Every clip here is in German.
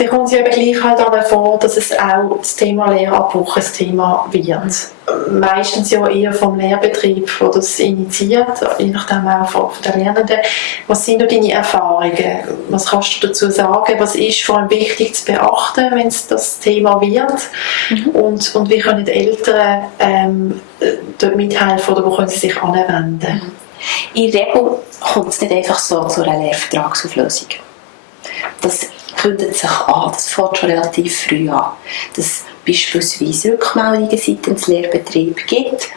dann kommt es eben gleich halt aber vor, dass es auch das Thema Lehrabbruch ein Thema wird. Meistens ja eher vom Lehrbetrieb, der das initiiert, je nachdem auch von den Lernenden. Was sind da deine Erfahrungen? Was kannst du dazu sagen? Was ist vor allem wichtig zu beachten, wenn es das Thema wird? Und wie können die Eltern dort mithelfen oder wo können sie sich anwenden? In der Regel kommt es nicht einfach so zu einer Lehrvertragsauflösung. Das kündigt sich an, das fängt schon relativ früh an. Dass beispielsweise Rückmeldungen seitens Lehrbetrieb gibt,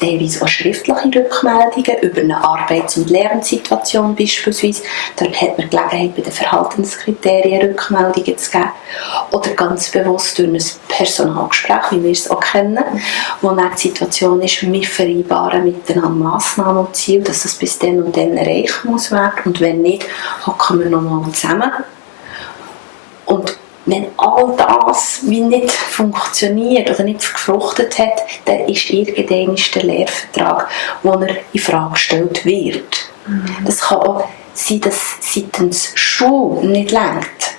teilweise auch schriftliche Rückmeldungen über eine Arbeits- und Lernsituation beispielsweise. Dort hat man Gelegenheit, bei den Verhaltenskriterien Rückmeldungen zu geben. Oder ganz bewusst durch ein Personalgespräch, wie wir es auch kennen, wo dann die Situation ist, wir vereinbaren miteinander Massnahmen und Ziele, dass das bis dann und dann erreicht muss werden. Und wenn nicht, hocken wir nochmal zusammen. Und wenn all das wie nicht funktioniert oder nicht gefruchtet hat, dann ist irgendwann der Lehrvertrag, wo er in Frage gestellt wird. Das kann auch sein, dass seitens Schule nicht reicht.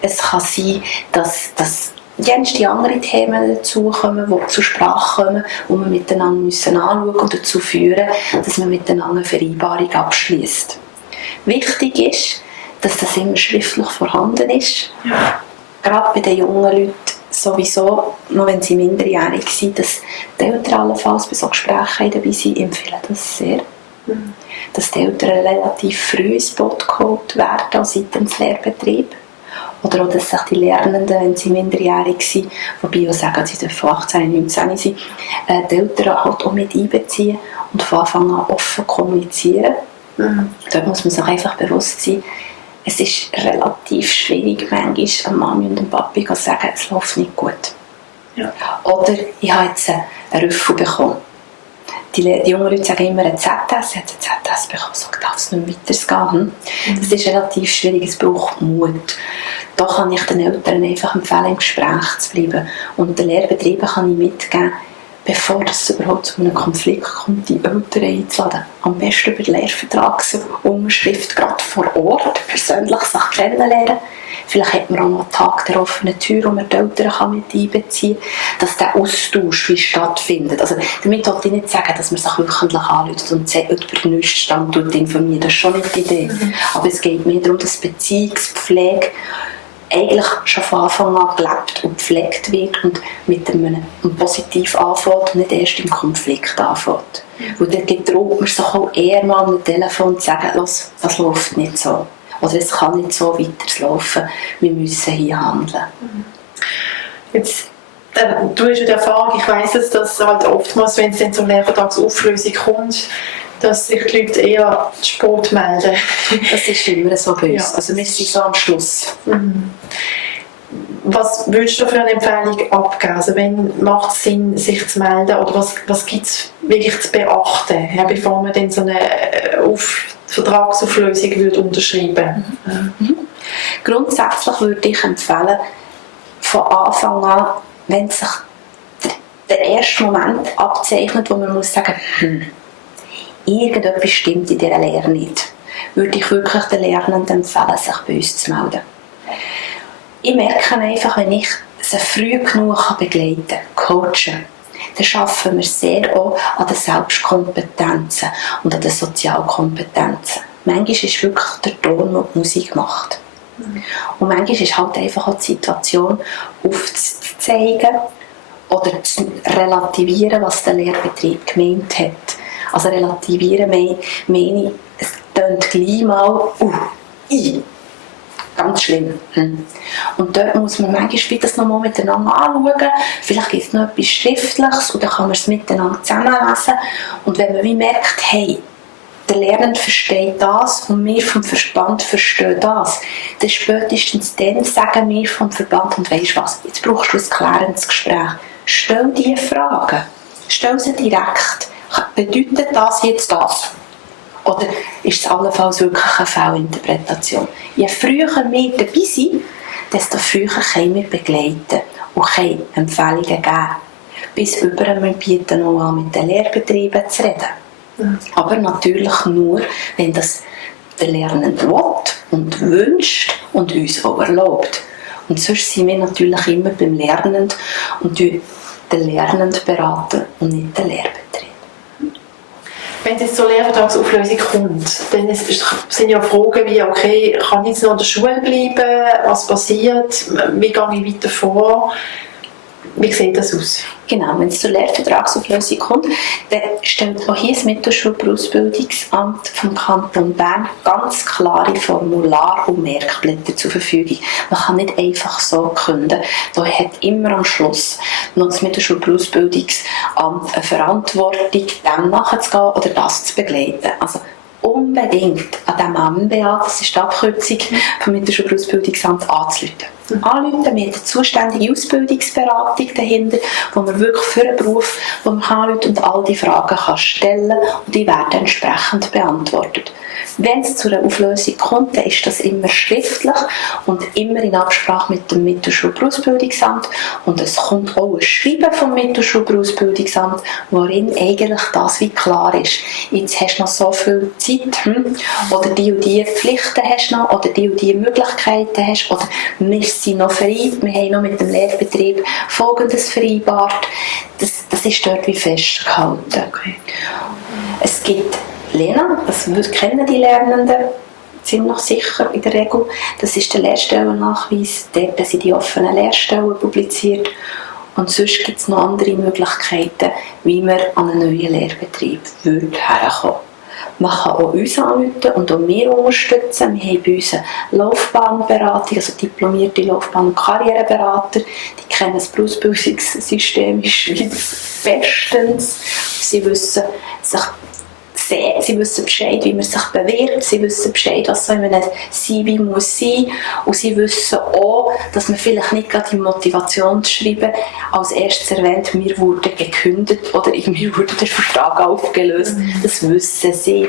Es kann sein, dass ganz die anderen Themen dazukommen, die zur Sprache kommen, die wir miteinander anschauen müssen und dazu führen, dass man miteinander eine Vereinbarung abschließt. Wichtig ist, dass das immer schriftlich vorhanden ist. Ja. Gerade bei den jungen Leuten sowieso, noch wenn sie minderjährig sind, dass die Eltern allenfalls bei so Gesprächen dabei sind, empfehlen das sehr. Dass die Eltern relativ früh ins Boot geholt werden, auch seitens Lehrbetrieb. Oder auch, dass sich die Lernenden, wenn sie minderjährig sind, wobei auch sagen, sie dürfen 18, 19 sein, die Eltern halt auch mit einbeziehen und von Anfang an offen kommunizieren. Dort muss man sich einfach bewusst sein, es ist relativ schwierig, manchmal an Mami und dem Papi zu sagen, es läuft nicht gut. Ja. Oder ich habe jetzt einen Rüffel bekommen. Die jungen Leute sagen immer einen ZS, ich habe einen ZS bekommen, so darf es nicht weitergehen. Das ist relativ schwierig, es braucht Mut. Da kann ich den Eltern einfach empfehlen, im Gespräch zu bleiben. Und den Lehrbetrieben kann ich mitgeben, bevor es überhaupt zu einem Konflikt kommt, die Eltern einzuladen. Am besten über die Lehrvertragsunterschrift gerade vor Ort, persönlich sich kennenlernen. Vielleicht hat man auch noch einen Tag der offenen Tür, wo man die Eltern mit einbeziehen kann, dass der Austausch wie stattfindet. Also, damit wollte ich nicht sagen, dass man sich wöchentlich anruft und über den neuesten Stand informiert. Das ist schon nicht die Idee. Aber es geht mehr darum, dass Beziehungspflege eigentlich schon von Anfang an gelebt und gepflegt wird und mit einem positiv anfängt und nicht erst im Konflikt anfängt. Und dann getraut man sich auch eher mal am Telefon zu sagen, das läuft nicht so. Oder es kann nicht so weiterlaufen, wir müssen hier handeln. Jetzt, du hast ja die Erfahrung, ich weiss es, dass halt oftmals, wenn es dann zur Lehrvertragsauflösung kommt, dass sich die Leute eher Sport melden. Das ist immer so bei uns. Ja. Also wir sind so am Schluss. Was würdest du für eine Empfehlung abgeben? Also wenn macht es Sinn, sich zu melden? Oder was gibt es wirklich zu beachten, bevor man dann so eine Vertragsauflösung unterschreiben würde? Grundsätzlich würde ich empfehlen, von Anfang an, wenn sich der erste Moment abzeichnet, wo man muss sagen, irgendetwas stimmt in dieser Lehre nicht, würde ich wirklich den Lernenden empfehlen, sich bei uns zu melden. Ich merke einfach, wenn ich sie früh genug begleiten kann, coachen, dann arbeiten wir sehr auch an den Selbstkompetenzen und an den Sozialkompetenzen. Manchmal ist wirklich der Ton, der die Musik macht. Und manchmal ist halt einfach auch die Situation aufzuzeigen oder zu relativieren, was der Lehrbetrieb gemeint hat. Also relativieren meine ich, es tönt gleich mal, ganz schlimm. Und dort muss man manchmal das nochmal miteinander anschauen. Vielleicht gibt es noch etwas Schriftliches und dann kann man es miteinander zusammenlesen. Und wenn man wie merkt, hey, der Lernende versteht das und wir vom Verband verstehen das, dann spätestens dann sagen wir vom Verband, und weisst was, jetzt brauchst du ein klärendes Gespräch. Stell diese Fragen. Stell sie direkt. Bedeutet das jetzt das? Oder ist es allenfalls wirklich eine Fehlinterpretation? Je früher wir dabei sind, desto früher können wir begleiten und können Empfehlungen geben. Bis über wir bieten auch an, mit den Lehrbetrieben zu reden. Aber natürlich nur, wenn das der Lernende will und wünscht und uns auch erlaubt. Und sonst sind wir natürlich immer beim Lernenden und den Lernenden beraten und nicht den Lehrbetrieb. Wenn es zur Lehrvertragsauflösung kommt, dann sind ja Fragen wie, okay, kann ich jetzt noch in der Schule bleiben? Was passiert? Wie gehe ich weiter vor? Wie sieht das aus? Genau, wenn es zur Lehrvertragsauflösung kommt, dann stellt auch hier das Mittelschulberufsbildungsamt vom Kanton Bern ganz klare Formular- und Merkblätter zur Verfügung. Man kann nicht einfach so künden. Da hat immer am Schluss noch das Mittelschulberufsbildungsamt eine Verantwortung, dem nachzugehen oder das zu begleiten. Also unbedingt an diesem MBA, das ist die Abkürzung vom Mittelschulberufsbildungsamt, anzurufen. Anrufen, wir haben eine zuständige Ausbildungsberatung dahinter, wo man wirklich für einen Beruf, wo man anrufen und all die Fragen kann stellen und die werden entsprechend beantwortet. Wenn es zu einer Auflösung kommt, dann ist das immer schriftlich und immer in Absprache mit dem Mittelschulberufsbildungsamt und es kommt auch ein Schreiben vom Mittelschulberufsbildungsamt, worin eigentlich das wie klar ist. Jetzt hast du noch so viel Zeit oder die und die Pflichten hast du noch oder die und die Möglichkeiten hast oder wir sind noch vereinbart, wir haben noch mit dem Lehrbetrieb Folgendes vereinbart. Das ist dort wie festgehalten. Okay. Es gibt Lena, das kennen die Lernenden ziemlich sicher in der Regel, das ist der Lehrstellennachweis, dort sind die offenen Lehrstellen publiziert und sonst gibt es noch andere Möglichkeiten, wie man an einen neuen Lehrbetrieb herkommen. Man kann auch uns anrufen und auch wir unterstützen. Wir haben bei uns eine Laufbahnberatung, also diplomierte Laufbahn- und Karriereberater. Die kennen das Berufsbildungssystem in der Schweiz bestens. Sie wissen Bescheid, wie man sich bewirbt, sie wissen Bescheid, was so in einem CV muss sein und sie wissen auch, dass man vielleicht nicht gerade im Motivationsschreiben als erstes erwähnt, wir wurden gekündigt oder mir wurde der Vertrag aufgelöst. Das wissen sie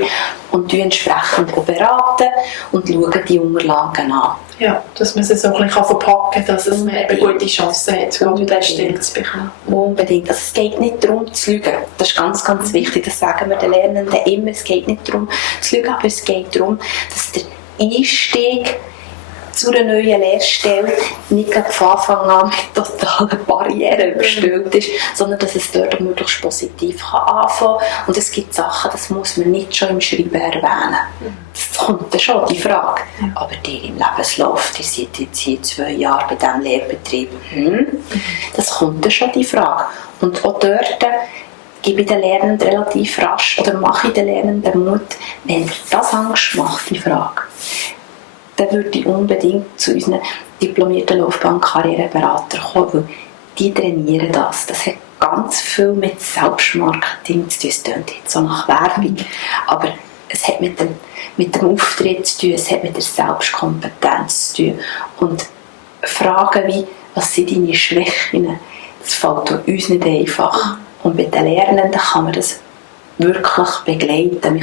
und entsprechend auch beraten und schauen die Unterlagen an. Ja, dass man es so ein bisschen verpacken kann, dass es eine gute Chance hat, wieder eine Stelle zu bekommen. Unbedingt. Also es geht nicht darum zu lügen. Das ist ganz, ganz wichtig. Das sagen wir den Lernenden immer. Es geht nicht darum zu lügen, aber es geht darum, dass der Einstieg zu einer neuen Lehrstelle nicht gleich von Anfang an mit totalen Barrieren überstellt ist, sondern dass es dort möglichst positiv anfangen kann. Und es gibt Sachen, das muss man nicht schon im Schreiben erwähnen. Das kommt dann schon, die Frage. Aber dir im Lebenslauf, ihr seid jetzt hier 2 Jahre bei diesem Lehrbetrieb. Das kommt dann schon, die Frage. Und auch dort gebe ich den Lernenden relativ rasch oder mache ich den Lernenden Mut, wenn das Angst macht, die Frage, dann würde ich unbedingt zu unseren diplomierten Laufbahn-Karriereberatern kommen, weil die trainieren das. Das hat ganz viel mit Selbstmarketing zu tun. Es klingt jetzt so nach Werbung, aber es hat mit dem Auftritt zu tun, es hat mit der Selbstkompetenz zu tun. Und Fragen wie, was sind deine Schwächen, das fällt uns nicht einfach. Und bei den Lernenden kann man das wirklich begleiten.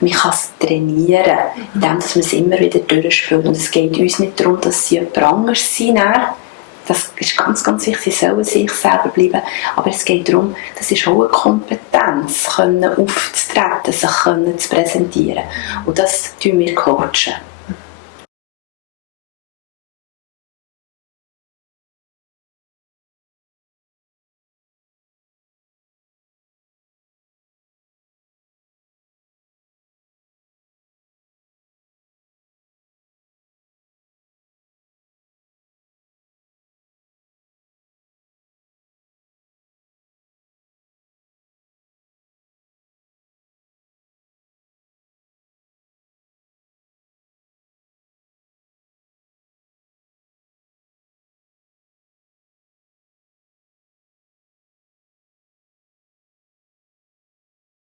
Man kann es trainieren, indem man es immer wieder durchspielt. Und es geht uns nicht darum, dass sie jemand anderes sind. Das ist ganz, ganz wichtig, sie sollen sich selber bleiben. Aber es geht darum, das ist auch eine Kompetenz, aufzutreten, sich zu präsentieren. Und das tun wir coachen.